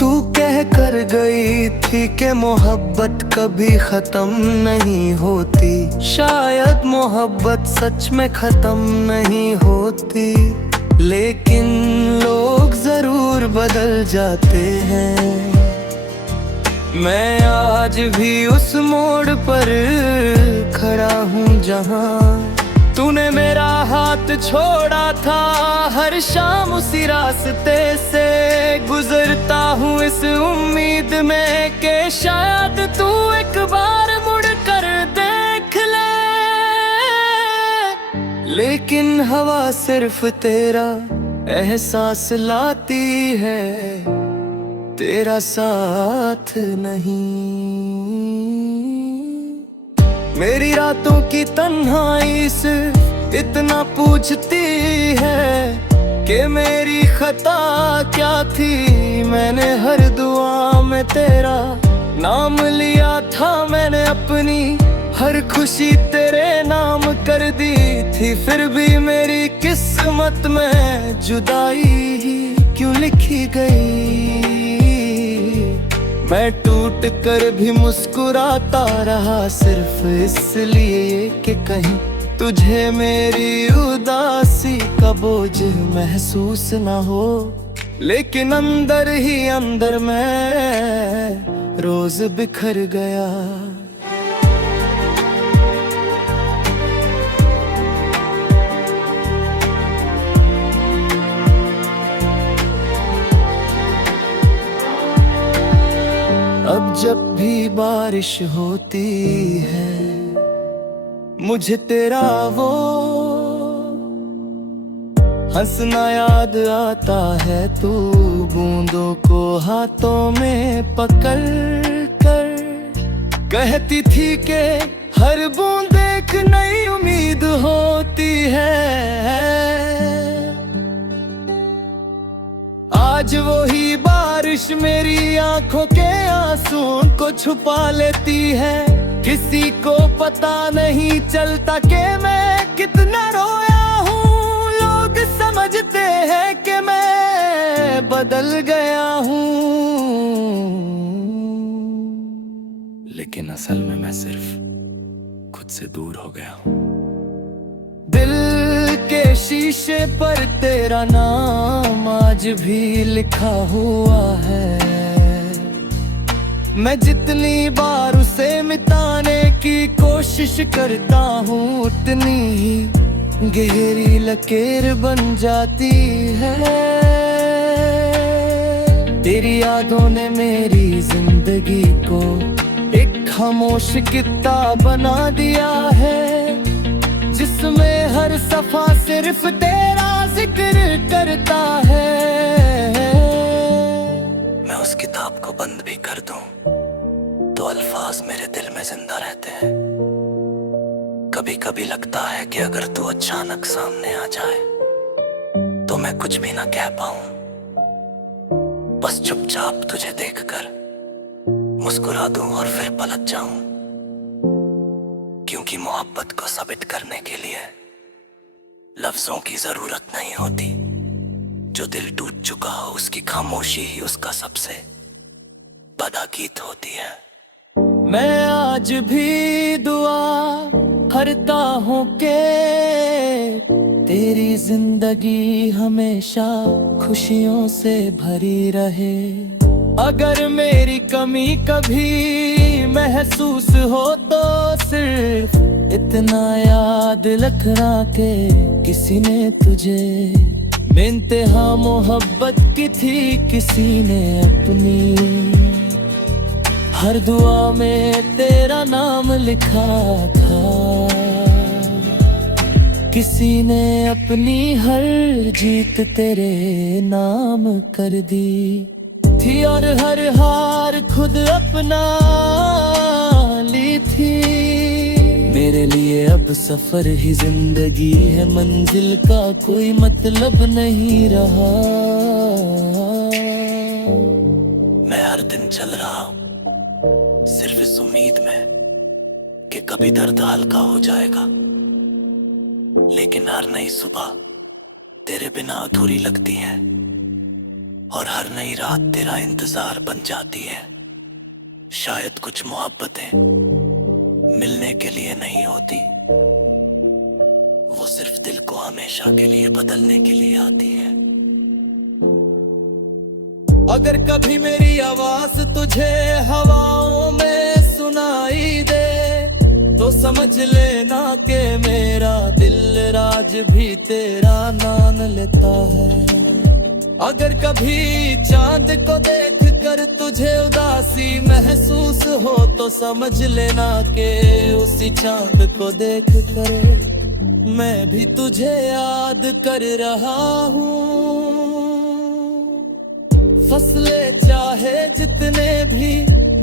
तू कह कर गई थी कि मोहब्बत कभी खत्म नहीं होती। शायद मोहब्बत सच में खत्म नहीं होती, लेकिन लोग जरूर बदल जाते हैं। मैं आज भी उस मोड़ पर खड़ा हूँ जहाँ तूने मेरा हाथ छोड़ा था। हर शाम उसी रास्ते से गुजरता हूँ इस उम्मीद में कि शायद तू एक बार मुड़ कर देख ले। लेकिन हवा सिर्फ तेरा एहसास लाती है, तेरा साथ नहीं। मेरी रातों की तन्हाई से इतना पूछती है कि मेरी खता क्या थी। मैंने हर दुआ में तेरा नाम लिया था, मैंने अपनी हर खुशी तेरे नाम कर दी थी। फिर भी मेरी किस्मत में जुदाई ही क्यों लिखी गई। मैं टूट कर भी मुस्कुराता रहा सिर्फ इसलिए कि कहीं तुझे मेरी उदासी का बोझ महसूस न हो। लेकिन अंदर ही अंदर मैं रोज बिखर गया। अब जब भी बारिश होती है मुझे तेरा वो हंसना याद आता है। तू बूंदों को हाथों में पकड़ कर कहती थी कि हर बूंद एक नई उम्मीद होती है। आज वही बारिश मेरी आंखों के आंसुओं को छुपा लेती है। किसी को पता नहीं चलता कि मैं कितना रोया हूँ। लोग समझते हैं कि मैं बदल गया हूँ, लेकिन असल में मैं सिर्फ खुद से दूर हो गया हूँ। दिल के शीशे पर तेरा नाम आज भी लिखा हुआ है। मैं जितनी बार उसे मिटाने की कोशिश करता हूँ उतनी ही गहरी लकीर बन जाती है। तेरी यादों ने मेरी जिंदगी को एक खामोश किताब बना दिया है, जिसमें हर सफा सिर्फ तेरा जिक्र करता है। मैं उस किताब को बंद भी कर दूं तो अल्फाज मेरे दिल में जिंदा रहते हैं। कभी कभी लगता है कि अगर तू अचानक सामने आ जाए तो मैं कुछ भी ना कह पाऊं, बस चुपचाप तुझे देखकर मुस्कुरा दूं और फिर पलट जाऊं। क्योंकि मोहब्बत को साबित करने के लिए लफ्जों की जरूरत नहीं होती। जो दिल टूट चुका हो उसकी खामोशी ही उसका सबसे बड़ा गीत होती है। मैं आज भी दुआ करता हूँ कि तेरी जिंदगी हमेशा खुशियों से भरी रहे। अगर मेरी कमी कभी महसूस हो तो सिर्फ इतना याद रखना के किसी ने तुझे बेइंतहा मोहब्बत की थी। किसी ने अपनी हर दुआ में तेरा नाम लिखा था। किसी ने अपनी हर जीत तेरे नाम कर दी थी और हर हार खुद अपना ली थी। मेरे लिए अब सफर ही जिंदगी है, मंजिल का कोई मतलब नहीं रहा। मैं हर दिन चल रहा हूँ सिर्फ इस उम्मीद में कि कभी दर्द हल्का हो जाएगा, लेकिन हर नई सुबह तेरे बिना अधूरी लगती है। और हर नई रात तेरा इंतजार बन जाती है। शायद कुछ मोहब्बतें मिलने के लिए नहीं होती, वो सिर्फ दिल को हमेशा के लिए बदलने के लिए आती है। अगर कभी मेरी आवाज तुझे हवाओं में सुनाई दे तो समझ लेना कि मेरा दिल राज भी तेरा नाम लेता है। अगर कभी चांद को देख कर तुझे उदासी महसूस हो तो समझ लेना कि उसी चांद को देख कर मैं भी तुझे याद कर रहा हूँ। फसले चाहे जितने भी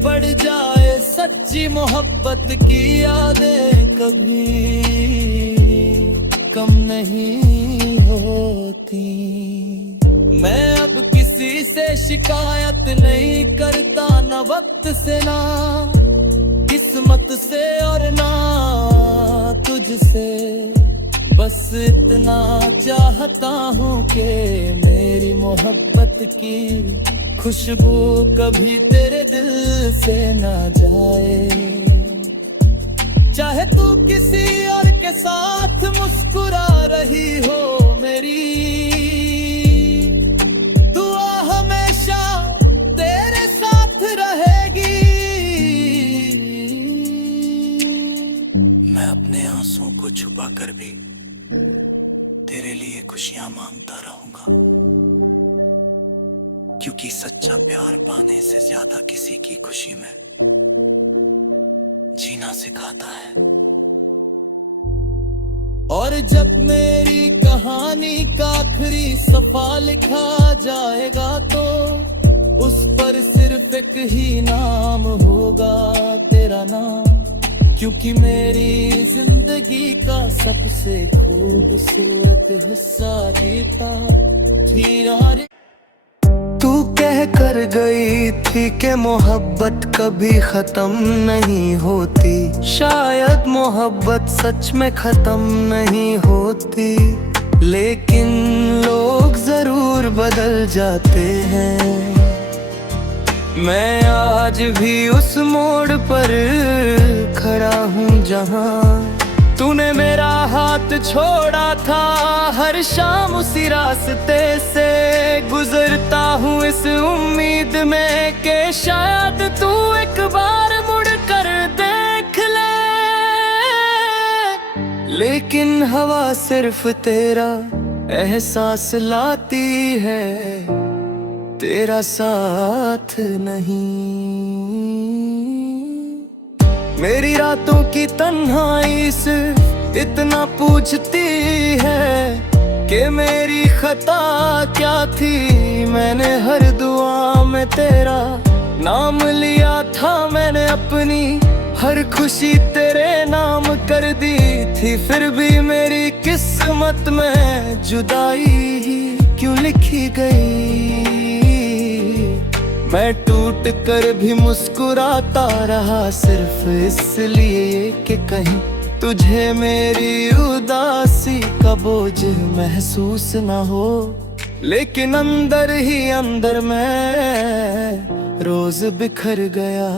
बढ़ जाए, सच्ची मोहब्बत की यादें कभी कम नहीं होती। मैं अब किसी से शिकायत नहीं करता, ना वक्त से ना किस्मत से और ना तुझसे। बस इतना चाहता हूँ कि मेरी मोहब्बत की खुशबू कभी तेरे दिल से ना जाए। चाहे तू किसी और के साथ मुस्कुरा रही हो, मेरी दुआ हमेशा तेरे साथ रहेगी। मैं अपने आंसुओं को छुपा कर भी तेरे लिए खुशियां मांगता रहूंगा, क्योंकि सच्चा प्यार पाने से ज्यादा किसी की खुशी में जीना सिखाता है। और जब मेरी कहानी का आखिरी सफा लिखा जाएगा तो उस पर सिर्फ एक ही नाम होगा, तेरा नाम। क्योंकि मेरी जिंदगी का सबसे खूबसूरत हिस्सा जीता धीरा। तू कह कर गई थी कि मोहब्बत कभी खत्म नहीं होती, शायद मोहब्बत सच में खत्म नहीं होती, लेकिन लोग जरूर बदल जाते हैं। मैं आज भी उस मोड़ पर खड़ा हूँ जहाँ तूने मेरा हाथ छोड़ा था। हर शाम उसी रास्ते से गुजरता हूँ इस उम्मीद में कि शायद तू एक बार मुड़ कर देख ले। लेकिन हवा सिर्फ तेरा एहसास लाती है, तेरा साथ नहीं। मेरी रातों की तन्हाई से इतना पूछती है कि मेरी खता क्या थी। मैंने हर दुआ में तेरा नाम लिया था, मैंने अपनी हर खुशी तेरे नाम कर दी थी। फिर भी मेरी किस्मत में जुदाई ही क्यों लिखी गई। मैं टूट कर भी मुस्कुराता रहा सिर्फ इसलिए कि कहीं तुझे मेरी उदासी का बोझ महसूस ना हो। लेकिन अंदर ही अंदर मैं रोज बिखर गया।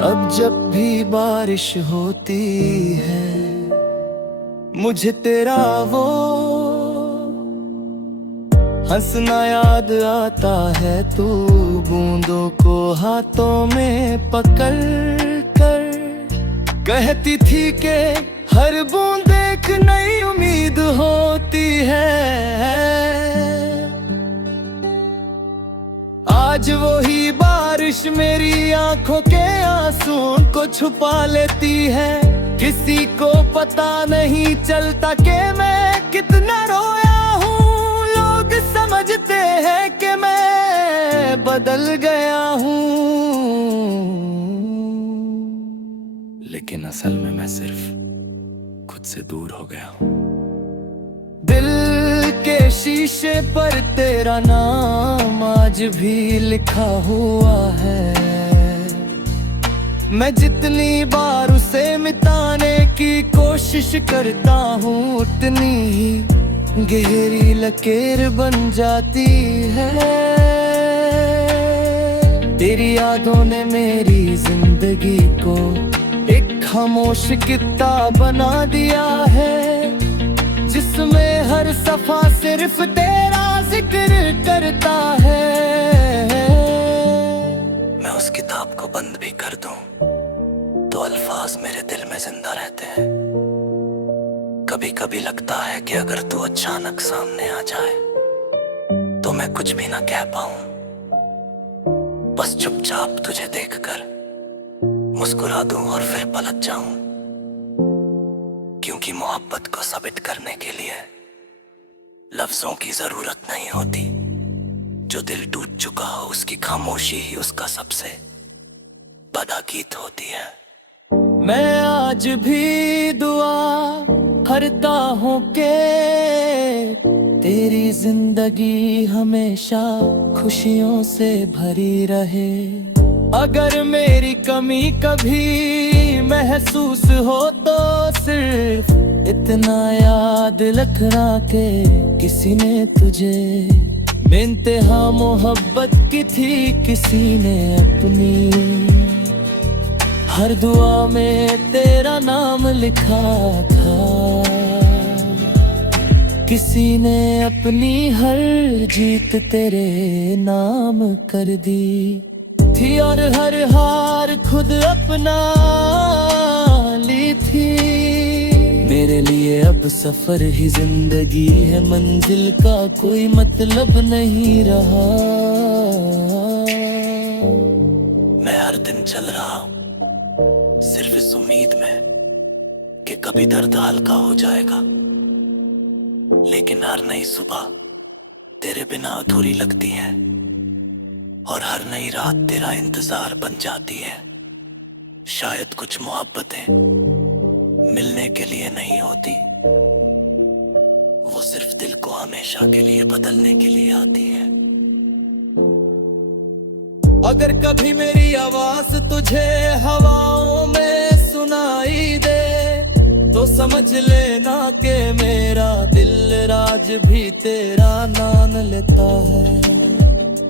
अब जब भी बारिश होती है मुझे तेरा वो हंसना याद आता है। तू बूंदों को हाथों में पकड़ कर कहती थी कि हर बूंद एक नई उम्मीद होती है। आज वही बारिश मेरी आंखों के आंसुओं को छुपा लेती है। किसी को पता नहीं चलता कि मैं कितना रोया हूँ। लोग समझते हैं कि मैं बदल गया हूँ, लेकिन असल में मैं सिर्फ खुद से दूर हो गया हूँ। दिल के शीशे पर तेरा नाम आज भी लिखा हुआ है। मैं जितनी बार उसे मिटाने की कोशिश करता हूँ, उतनी ही गहरी लकीर बन जाती है। तेरी यादों ने मेरी जिंदगी को एक खामोश किताब बना दिया है, जिसमें हर सफा सिर्फ तेरा जिक्र करता है। मैं उस किताब को बंद भी कर दूं तो अल्फाज मेरे दिल में जिंदा रहते हैं। कभी कभी लगता है कि अगर तू अचानक सामने आ जाए तो मैं कुछ भी ना कह पाऊं, बस चुपचाप तुझे देखकर मुस्कुरा दूं और फिर पलट जाऊं। क्योंकि मोहब्बत को साबित करने के लिए लफ्जों की जरूरत नहीं होती। जो दिल टूट चुका हो उसकी खामोशी ही उसका सबसे बड़ा गीत होती है। मैं आज भी दुआ करता हूँ कि तेरी जिंदगी हमेशा खुशियों से भरी रहे। अगर मेरी कमी कभी महसूस हो तो सिर्फ इतना याद रखना के किसी ने तुझे बेइंतहा मोहब्बत की थी, किसी ने अपनी हर दुआ में तेरा नाम लिखा था। किसी ने अपनी हर जीत तेरे नाम कर दी थी, और हर हार खुद अपना ली थी। मेरे लिए अब सफर ही जिंदगी है, मंजिल का कोई मतलब नहीं रहा। मैं हर दिन चल रहा हूँ सिर्फ इस उम्मीद में कि कभी दर्द हल्का हो जाएगा, लेकिन हर नई सुबह तेरे बिना अधूरी लगती है, और हर नई रात तेरा इंतजार बन जाती है। शायद कुछ मोहब्बतें मिलने के लिए नहीं होती, वो सिर्फ दिल को हमेशा के लिए बदलने के लिए आती है। अगर कभी मेरी आवाज तुझे हवाओं में सुनाई दे तो समझ लेना कि मेरा दिल राज भी तेरा नाम लेता है।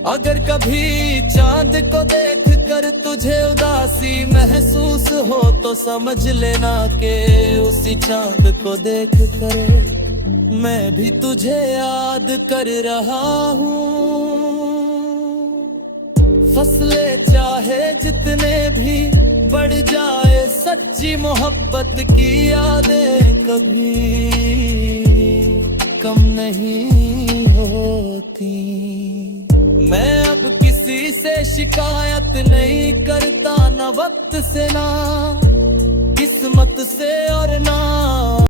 अगर कभी चांद को देख कर तुझे उदासी महसूस हो तो समझ लेना कि उसी चांद को देख कर मैं भी तुझे याद कर रहा हूँ। फसलें चाहे जितने भी बढ़ जाए, सच्ची मोहब्बत की यादें कभी कम नहीं होती। मैं अब किसी से शिकायत नहीं करता, ना वक्त से ना किस्मत से और ना